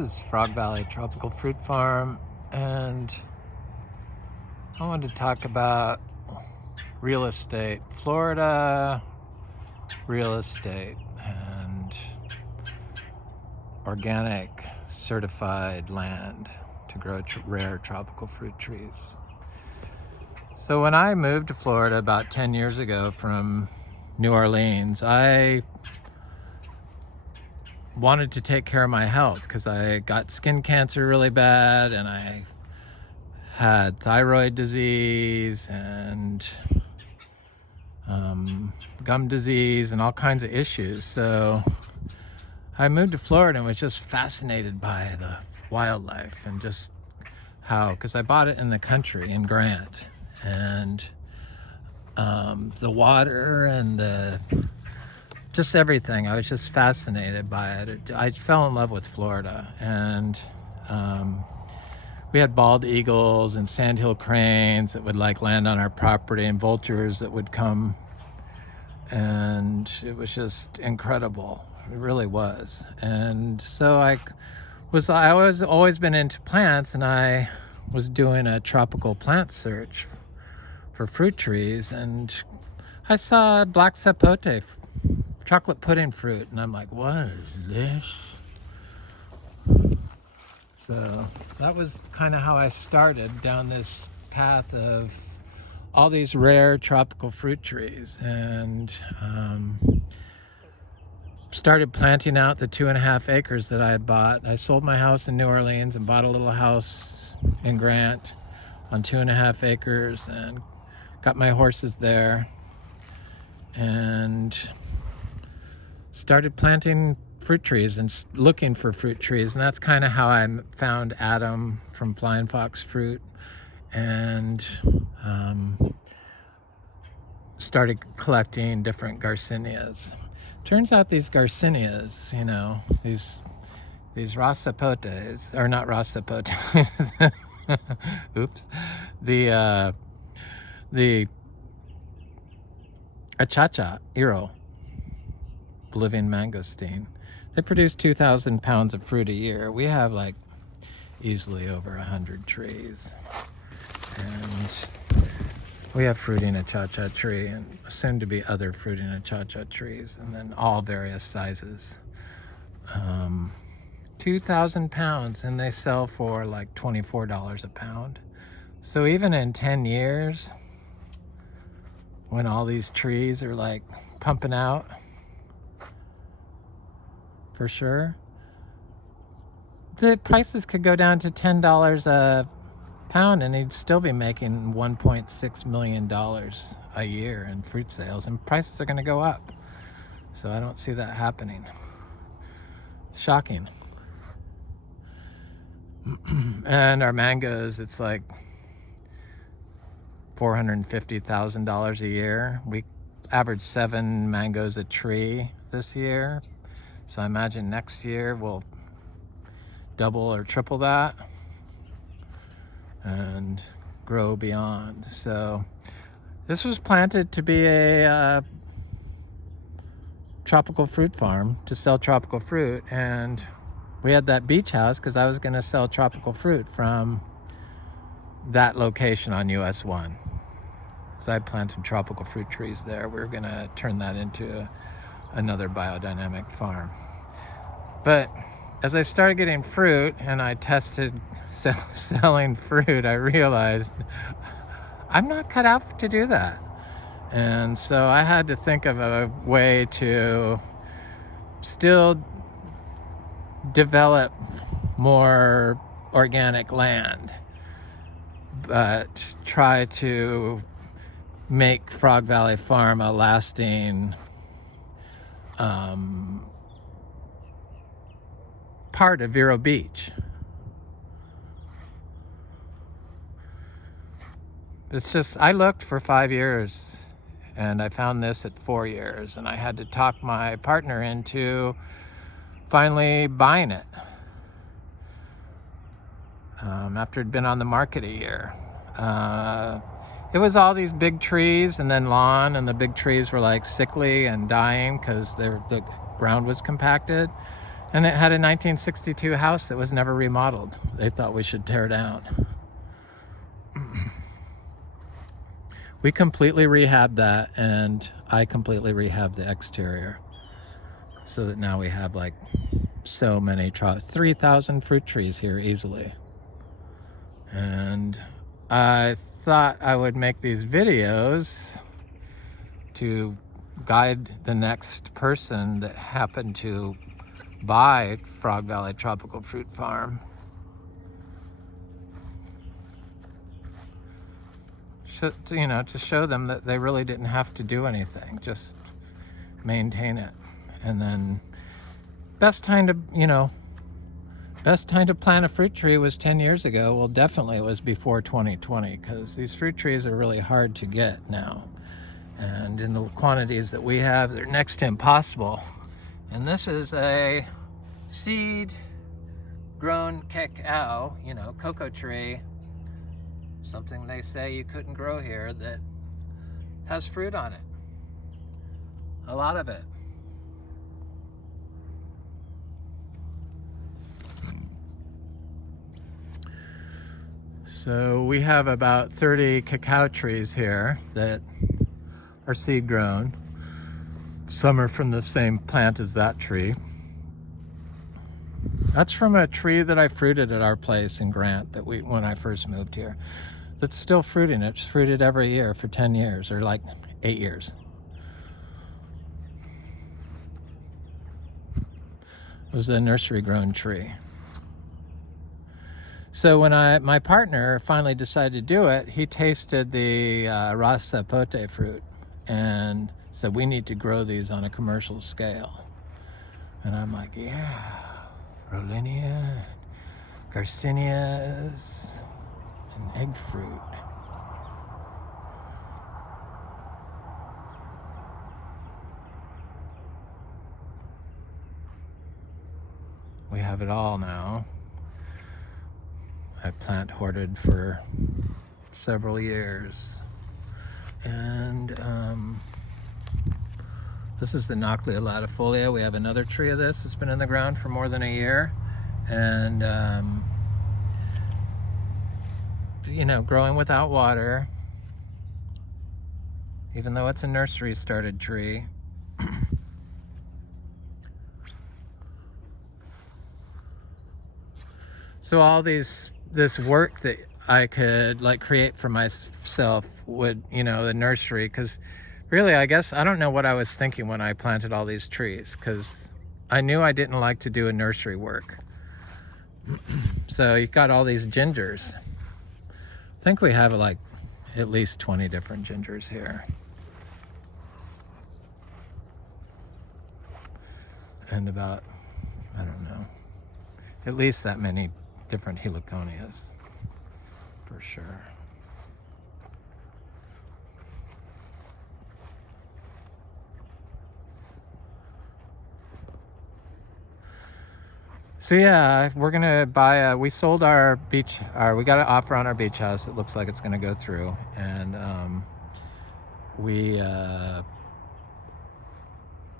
is Frog Valley Tropical Fruit Farm, and I wanted to talk about real estate, Florida real estate, and organic certified land to grow rare tropical fruit trees. So when I moved to Florida about 10 years ago from New Orleans, I wanted to take care of my health because I got skin cancer really bad, and I had thyroid disease and gum disease and all kinds of issues. So I moved to Florida and was just fascinated by the wildlife and just how, because I bought it in the country in Grant, and the water and just everything. I was just fascinated by it. I fell in love with Florida, and we had bald eagles and sandhill cranes that would land on our property, and vultures that would come, and it was just incredible. It really was. And so I was always been into plants, and I was doing a tropical plant search for fruit trees, and I saw black sapote, chocolate pudding fruit, and I'm like, what is this? So that was kind of how I started down this path of all these rare tropical fruit trees, and started planting out the 2.5 acres that I had bought. I sold my house in New Orleans and bought a little house in Grant on 2.5 acres and got my horses there and started planting fruit trees and looking for fruit trees. And that's kind of how I found Adam from Flying Fox Fruit, and started collecting different garcinias. Turns out these garcinias, these rasapotes, or not rasapotes, oops, the achacha, Iro, Bolivian mangosteen, they produce 2,000 pounds of fruit a year. We have easily over 100 trees, and we have fruiting achacha tree and soon to be other fruiting achacha trees, and then all various sizes. 2,000 pounds, and they sell for $24 a pound. So even in 10 years, when all these trees are pumping out, for sure, the prices could go down to $10 a pound, and he'd still be making $1.6 million a year in fruit sales, and prices are going to go up. So I don't see that happening. Shocking. And our mangoes, it's $450,000 a year. We averaged 7 mangoes a tree this year. So I imagine next year we'll double or triple that and grow beyond. So this was planted to be a tropical fruit farm to sell tropical fruit, and we had that beach house because I was going to sell tropical fruit from that location on US 1. So I planted tropical fruit trees there. We were going to turn that into another biodynamic farm. But as I started getting fruit and I tested selling fruit, I realized I'm not cut out to do that. And so I had to think of a way to still develop more organic land, but try to make Frog Valley Farm a lasting part of Vero Beach. It's just, I looked for 5 years and I found this at 4 years, and I had to talk my partner into finally buying it after it'd been on the market a year. It was all these big trees and then lawn, and the big trees were sickly and dying because the ground was compacted. And it had a 1962 house that was never remodeled. They thought we should tear down. We completely rehabbed that, and I completely rehabbed the exterior. So that now we have like so many 3,000 fruit trees here easily. And I thought I would make these videos to guide the next person that happened to buy Frog Valley Tropical Fruit Farm. You know, to show them that they really didn't have to do anything, just maintain it. And then best time to plant a fruit tree was 10 years ago. Well, definitely it was before 2020, because these fruit trees are really hard to get now. And in the quantities that we have, they're next to impossible. And this is a seed grown cacao, you know, cocoa tree, something they say you couldn't grow here, that has fruit on it. A lot of it. So we have about 30 cacao trees here that are seed grown. Some are from the same plant as that tree. That's from a tree that I fruited at our place in Grant that when I first moved here. That's still fruiting. It's fruited every year for 10 years, or like 8 years. It was a nursery grown tree. So when my partner finally decided to do it, he tasted the ras zapote fruit and said, we need to grow these on a commercial scale. And I'm like, yeah, Rollinia, Garcinias, and egg fruit. We have it all now. I plant hoarded for several years. And this is the Nochlea latifolia. We have another tree of this that's been in the ground for more than a year. And, you know, growing without water, even though it's a nursery started tree. So all this work that I could like create for myself would, you know, the nursery, because really, I guess, I don't know what I was thinking when I planted all these trees, because I knew I didn't like to do a nursery work. So you've got all these gingers. I think we have like at least 20 different gingers here. And about, I don't know, at least that many different heliconias, for sure. So yeah, we're gonna buy we sold our beach, we got an offer on our beach house. It looks like it's gonna go through, and we are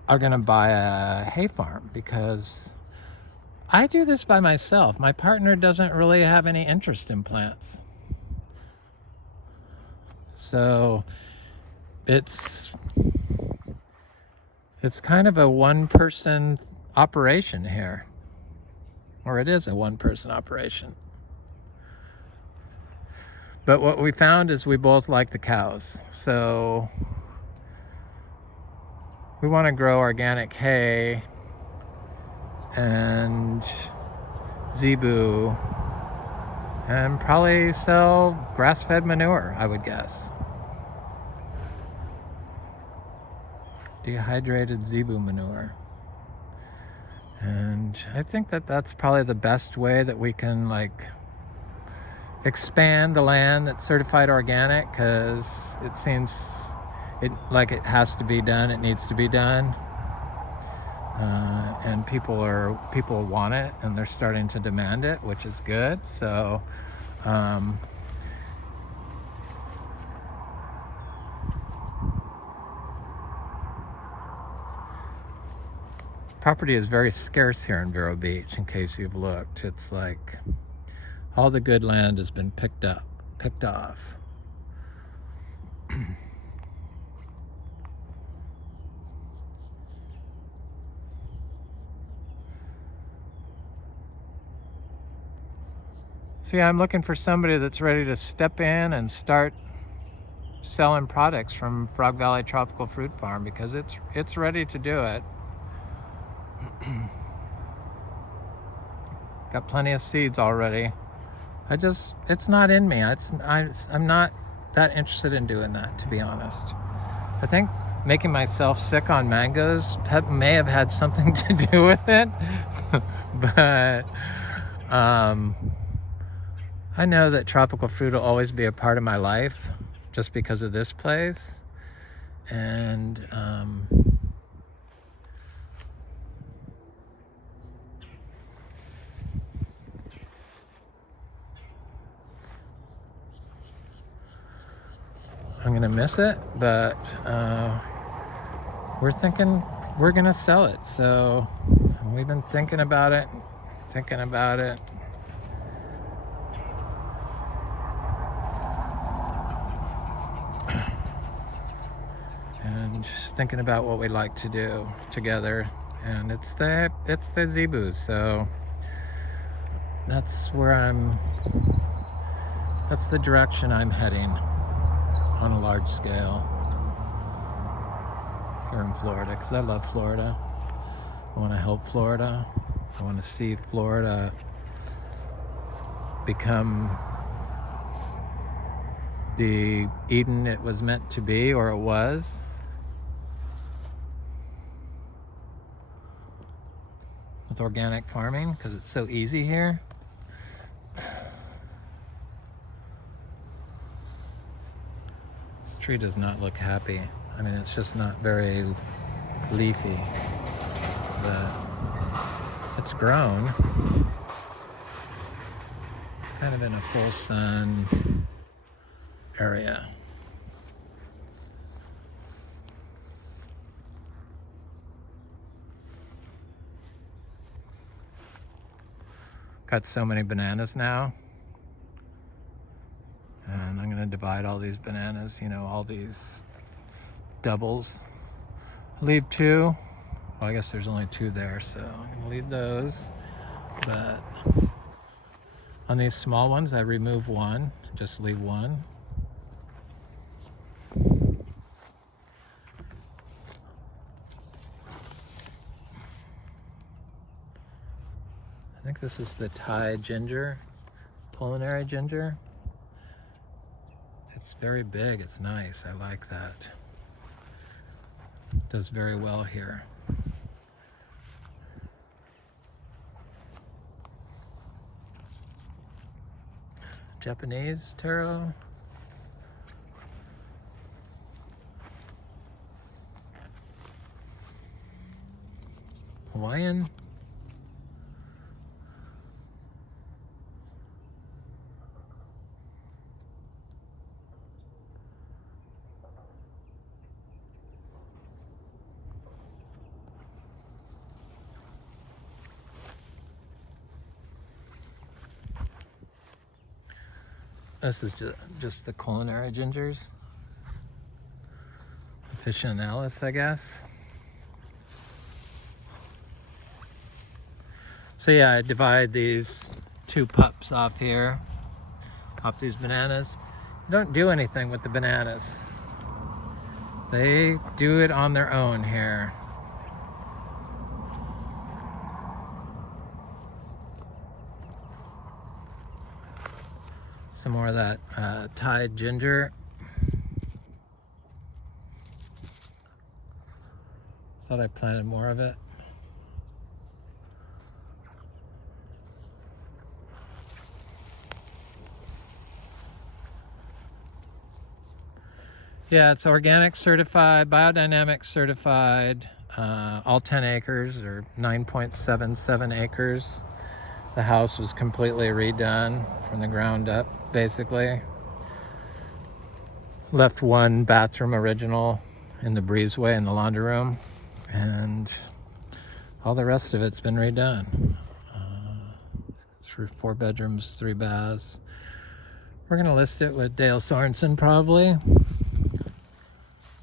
gonna buy a hay farm, because I do this by myself. My partner doesn't really have any interest in plants. So it's kind of a one-person operation here. Or it is a one-person operation. But what we found is we both like the cows. So we want to grow organic hay and zebu, and probably sell grass-fed manure, I would guess. Dehydrated zebu manure. And I think that that's probably the best way that we can like expand the land that's certified organic, because it seems like it has to be done, it needs to be done. And people want it, and they're starting to demand it, which is good. So Property is very scarce here in Vero Beach, in case you've looked. It's like all the good land has been picked off. See, I'm looking for somebody that's ready to step in and start selling products from Frog Valley Tropical Fruit Farm, because it's ready to do it. Got plenty of seeds already. It's not in me. I'm not that interested in doing that, to be honest. I think making myself sick on mangoes may have had something to do with it. But I know that tropical fruit will always be a part of my life just because of this place. And I'm gonna miss it, but we're thinking we're gonna sell it. So we've been thinking about it. And just thinking about what we'd like to do together. And it's the Zebus, so that's the direction I'm heading on a large scale here in Florida, because I love Florida. I want to help Florida. I want to see Florida become the Eden it was meant to be, or it was. With organic farming, because it's so easy here. This tree does not look happy. I mean, it's just not very leafy, but it's grown. It's kind of in a full sun area. Got so many bananas now. And I'm gonna divide all these bananas, all these doubles. Leave two. Well, I guess there's only two there, so I'm gonna leave those. But on these small ones, I remove one, just leave one. I think this is the Thai ginger, culinary ginger. It's very big, it's nice, I like that. Does very well here. Japanese taro. Hawaiian. This is just the culinary gingers. Officinalis, I guess. So yeah, I divide these two pups off here, off these bananas. You don't do anything with the bananas. They do it on their own here. Some more of that Thai ginger. Thought I planted more of it. Yeah, it's organic certified, biodynamic certified, all 10 acres or 9.77 acres. The house was completely redone from the ground up, basically. Left one bathroom original in the breezeway in the laundry room, and All the rest of it's been redone. It's for 4 bedrooms, 3 baths. We're gonna list it with Dale Sorensen probably.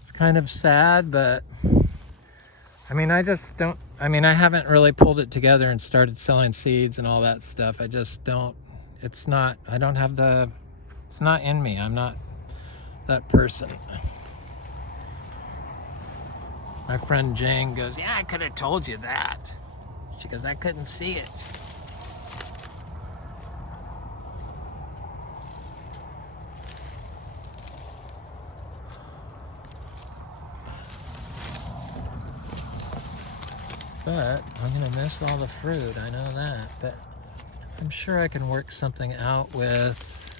It's kind of sad, but I mean, I haven't really pulled it together and started selling seeds and all that stuff. I just don't, it's not in me. I'm not that person. My friend Jane goes, yeah, I could have told you that. She goes, I couldn't see it. But I'm gonna miss all the fruit, I know that. But I'm sure I can work something out with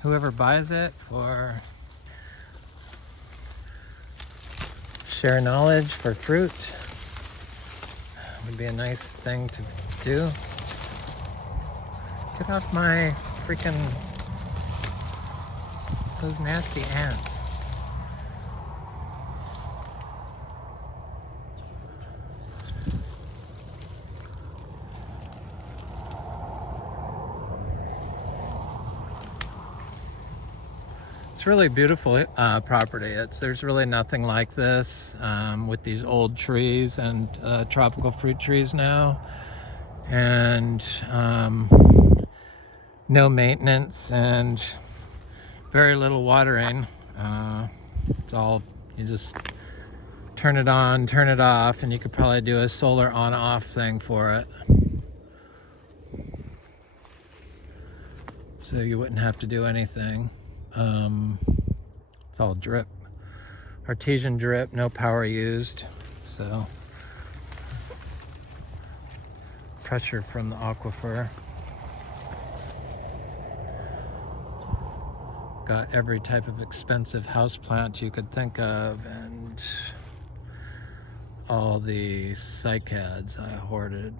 whoever buys it for share knowledge for fruit. Would be a nice thing to do. Get off my freaking, those nasty ants. It's really beautiful property. There's really nothing like this with these old trees and tropical fruit trees now, and no maintenance and very little watering. It's all, you just turn it on, turn it off, and you could probably do a solar on-off thing for it. So you wouldn't have to do anything. It's all drip, artesian drip, no power used. So pressure from the aquifer. Got every type of expensive houseplant you could think of, and all the cycads I hoarded.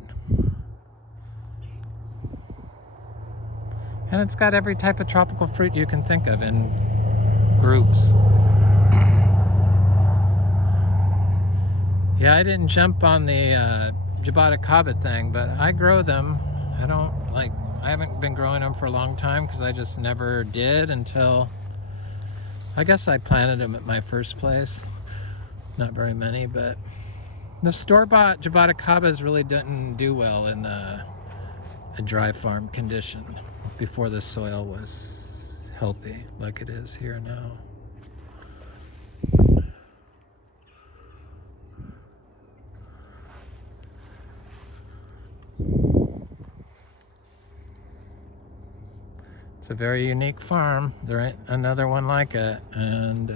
And it's got every type of tropical fruit you can think of in groups. Yeah, I didn't jump on the Jaboticaba thing, but I grow them. I haven't been growing them for a long time because I just never did until, I guess I planted them at my first place. Not very many, but the store-bought Jaboticabas really didn't do well in a dry farm condition before the soil was healthy like it is here now. It's a very unique farm. There ain't another one like it, and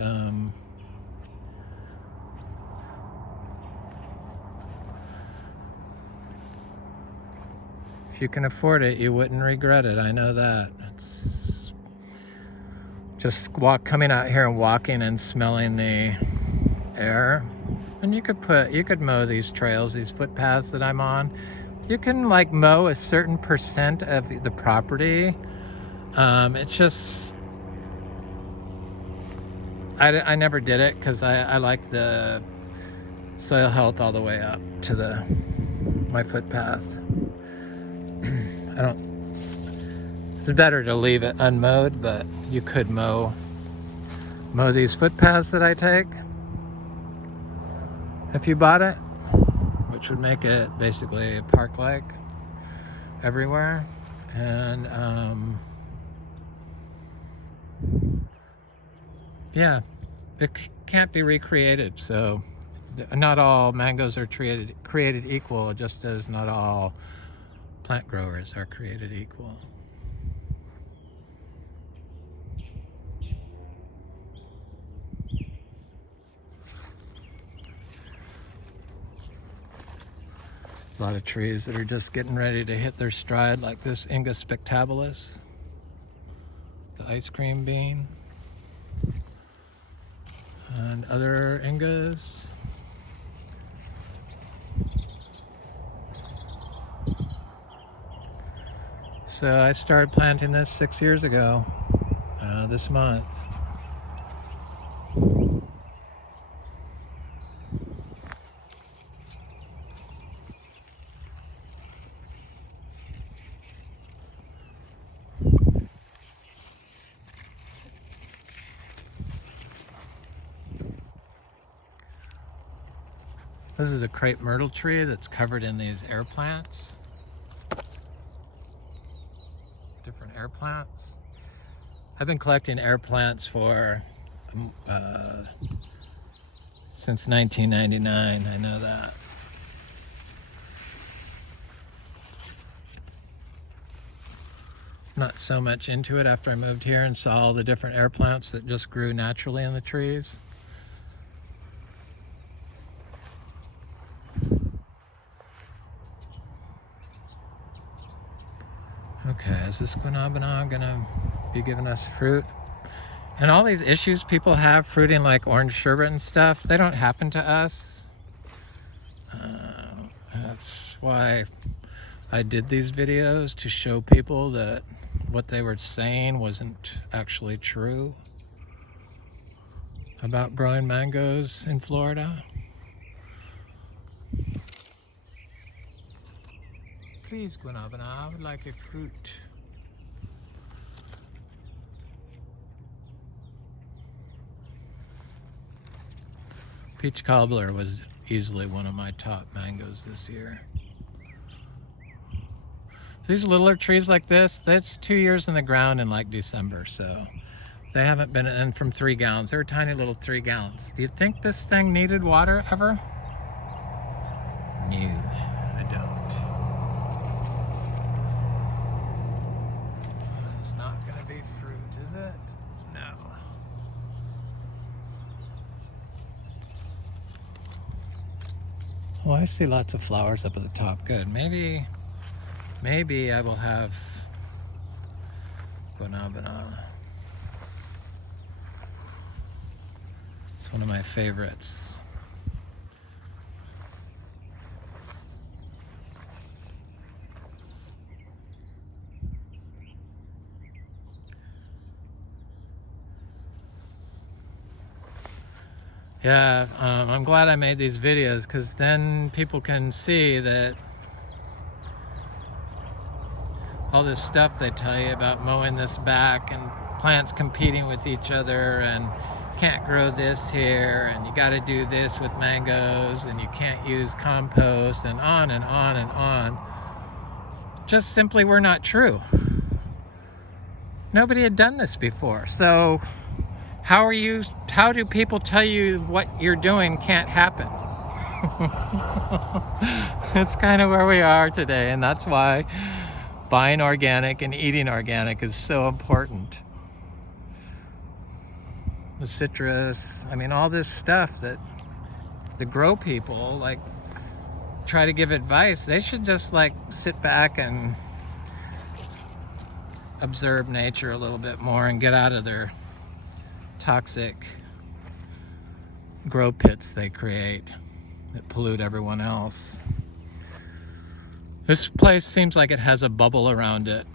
if you can afford it, you wouldn't regret it. I know that. It's just coming out here and walking and smelling the air. And you could mow these trails, these footpaths that I'm on. You can like mow a certain percent of the property. It's just, I never did it because I like the soil health all the way up to my footpath. It's better to leave it unmowed, but you could mow these footpaths that I take if you bought it, which would make it basically a park-like everywhere. And yeah, it can't be recreated. So not all mangoes are created equal, just as not all plant growers are created equal. A lot of trees that are just getting ready to hit their stride, like this Inga spectabilis, the ice cream bean, and other Ingas. So I started planting this 6 years ago, this month. This is a crepe myrtle tree that's covered in these air plants. Different air plants. I've been collecting air plants for since 1999, I know that. Not so much into it after I moved here and saw all the different air plants that just grew naturally in the trees. Okay, is this guanabana gonna be giving us fruit? And all these issues people have fruiting like orange sherbet and stuff, they don't happen to us. That's why I did these videos, to show people that what they were saying wasn't actually true about growing mangoes in Florida. Please, guanabana, I would like a fruit. Peach cobbler was easily one of my top mangoes this year. These littler trees like this, that's 2 years in the ground in like December, so they haven't been in from 3 gallons. They're tiny little 3 gallons. Do you think this thing needed water ever? No, I don't. It's not gonna be fruit, is it? No. Well, I see lots of flowers up at the top. Good. Maybe I will have guanabana. It's one of my favorites. Yeah, I'm glad I made these videos, because then people can see that all this stuff they tell you about mowing this back and plants competing with each other and can't grow this here and you got to do this with mangoes and you can't use compost and on and on and on, just simply were not true. Nobody had done this before, so how do people tell you what you're doing can't happen? It's kind of where we are today, and that's why buying organic and eating organic is so important. The citrus, I mean, all this stuff that the grow people like try to give advice, they should just like sit back and observe nature a little bit more and get out of their toxic grow pits they create that pollute everyone else. This place seems like it has a bubble around it.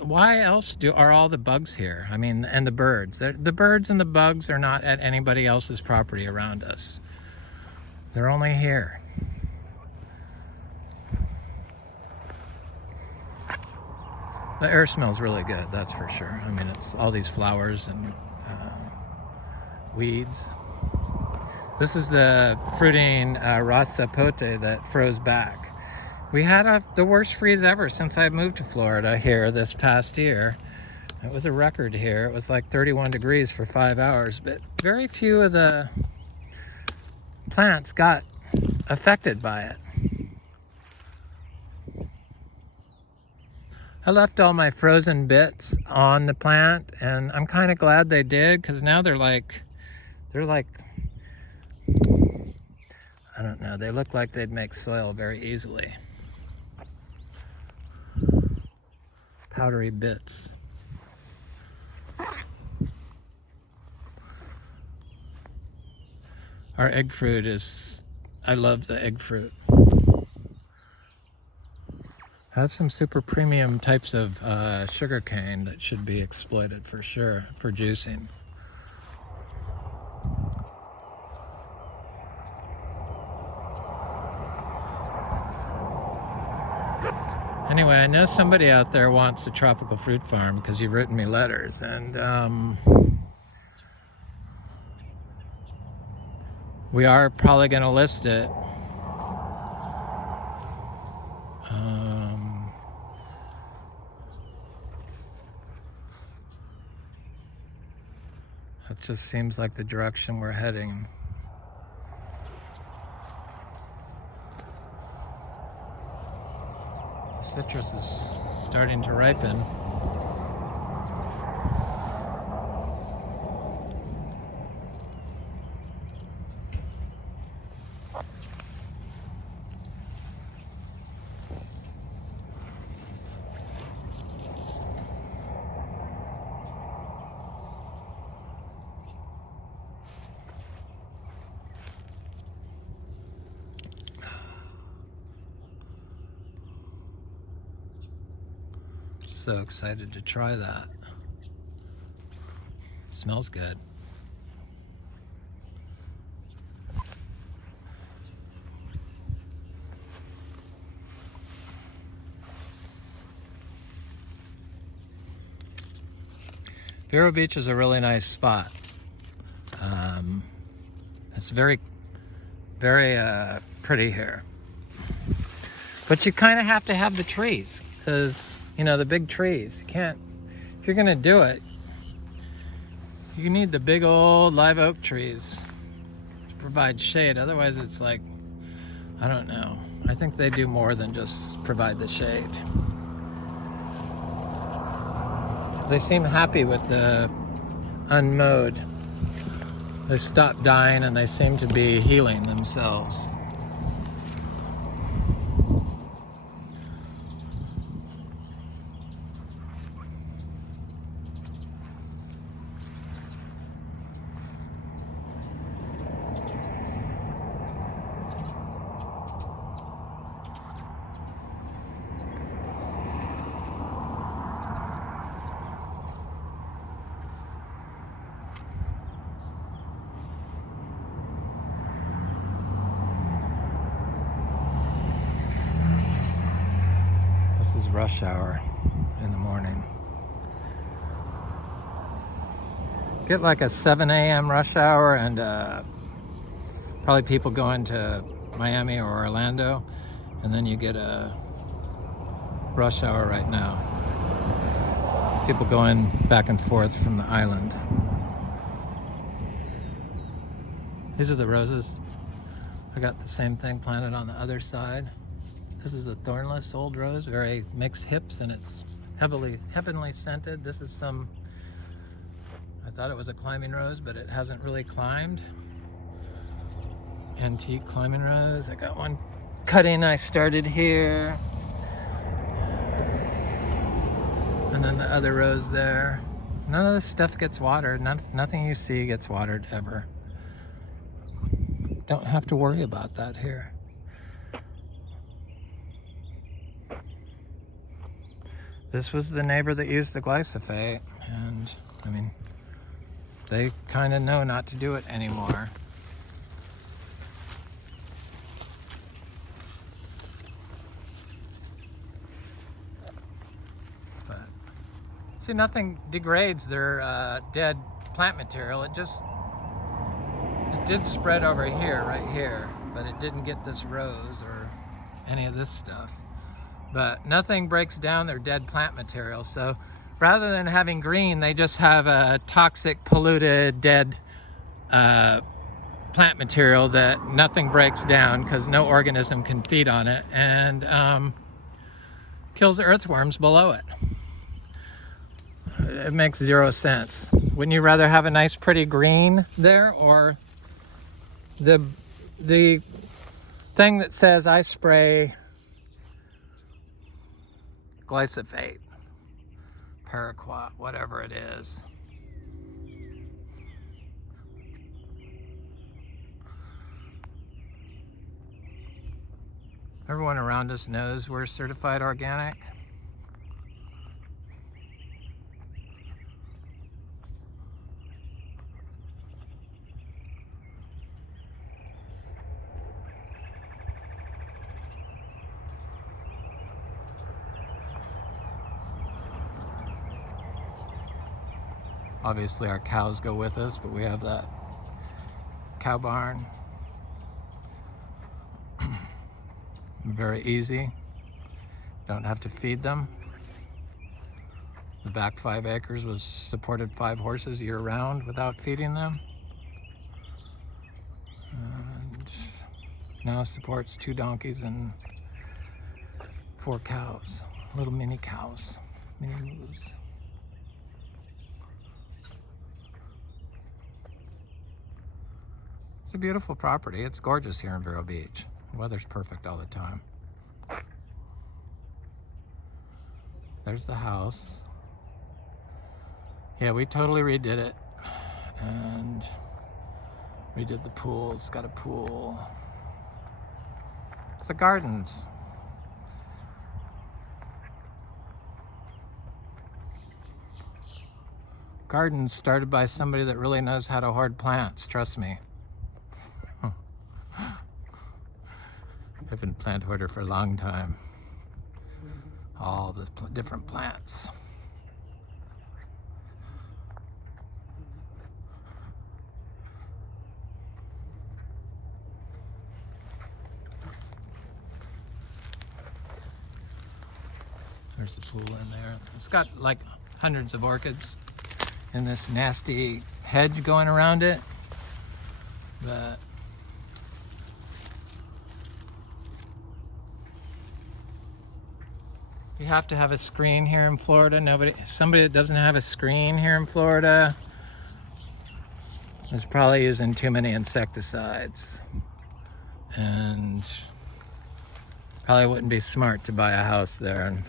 Why else are all the bugs here? I mean, and the birds. The birds and the bugs are not at anybody else's property around us. They're only here. The air smells really good, that's for sure. I mean, it's all these flowers and weeds. This is the fruiting ras zapote that froze back. We had the worst freeze ever since I moved to Florida here this past year. It was a record here. It was like 31 degrees for 5 hours, but very few of the plants got affected by it. I left all my frozen bits on the plant, and I'm kind of glad they did, because now they're like, I don't know, they look like they'd make soil very easily. Powdery bits. Our egg fruit is, I love the egg fruit. I have some super premium types of sugar cane that should be exploited for sure for juicing. Anyway, I know somebody out there wants a tropical fruit farm because you've written me letters, and We are probably going to list it. It just seems like the direction we're heading. The citrus is starting to ripen. So excited to try that. Smells good. Vero Beach is a really nice spot. It's very, very pretty here. But you kind of have to have the trees, because, you know, the big trees. You can't, if you're gonna do it, you need the big old live oak trees to provide shade. Otherwise it's like, I don't know. I think they do more than just provide the shade. They seem happy with the unmowed. They stopped dying and they seem to be healing themselves. This is rush hour in the morning. Get like a 7 a.m. rush hour and probably people going to Miami or Orlando, and then you get a rush hour right now. People going back and forth from the island. These are the roses. I got the same thing planted on the other side. This is a thornless old rose, very mixed hips, and it's heavenly scented. This is some, I thought it was a climbing rose, but it hasn't really climbed. Antique climbing rose. I got one cutting I started here. And then the other rose there. None of this stuff gets watered. Nothing you see gets watered ever. Don't have to worry about that here. This was the neighbor that used the glyphosate, and I mean, they kind of know not to do it anymore. But see, nothing degrades their dead plant material. It did spread over here, right here, but it didn't get this rose or any of this stuff. But nothing breaks down their dead plant material. So rather than having green, they just have a toxic, polluted, dead plant material that nothing breaks down because no organism can feed on it, and kills the earthworms below it. It makes zero sense. Wouldn't you rather have a nice, pretty green there, or the thing that says I spray glyphosate, paraquat, whatever it is. Everyone around us knows we're certified organic. Obviously our cows go with us, but we have that cow barn Very easy. Don't have to feed them. The back 5 acres was supported 5 horses year round without feeding them. And now supports 2 donkeys and 4 cows, little mini cows, mini moos. It's a beautiful property. It's gorgeous here in Vero Beach. The weather's perfect all the time. There's the house. Yeah, we totally redid it and redid the pool. It's got a pool. It's the gardens. Gardens started by somebody that really knows how to hoard plants, trust me. I've been a plant hoarder for a long time. All the different plants. There's the pool in there. It's got like hundreds of orchids and this nasty hedge going around it. But you have to have a screen here in Florida. Somebody that doesn't have a screen here in Florida is probably using too many insecticides. And probably wouldn't be smart to buy a house there.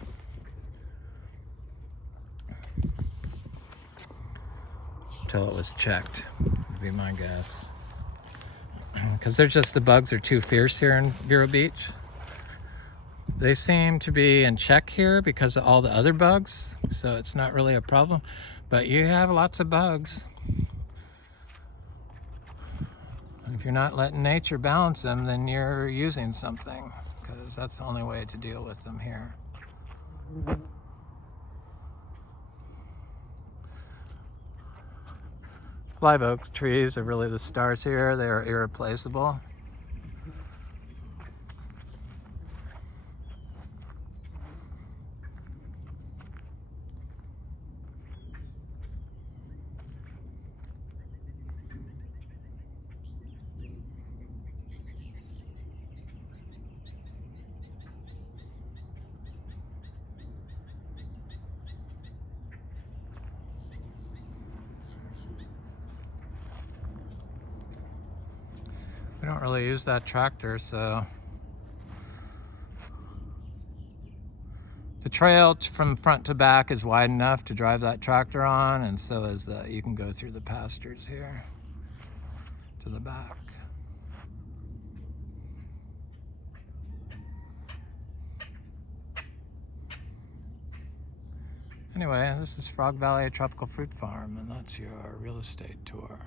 Until it was checked, would be my guess. Because the bugs are too fierce here in Vero Beach. They seem to be in check here because of all the other bugs, so it's not really a problem. But you have lots of bugs. And if you're not letting nature balance them, then you're using something, because that's the only way to deal with them here. Live oak trees are really the stars here. They are irreplaceable. We don't really use that tractor, so the trail from front to back is wide enough to drive that tractor on, and so is you can go through the pastures here to the back. Anyway, this is Frog Valley Tropical Fruit Farm, and that's your real estate tour.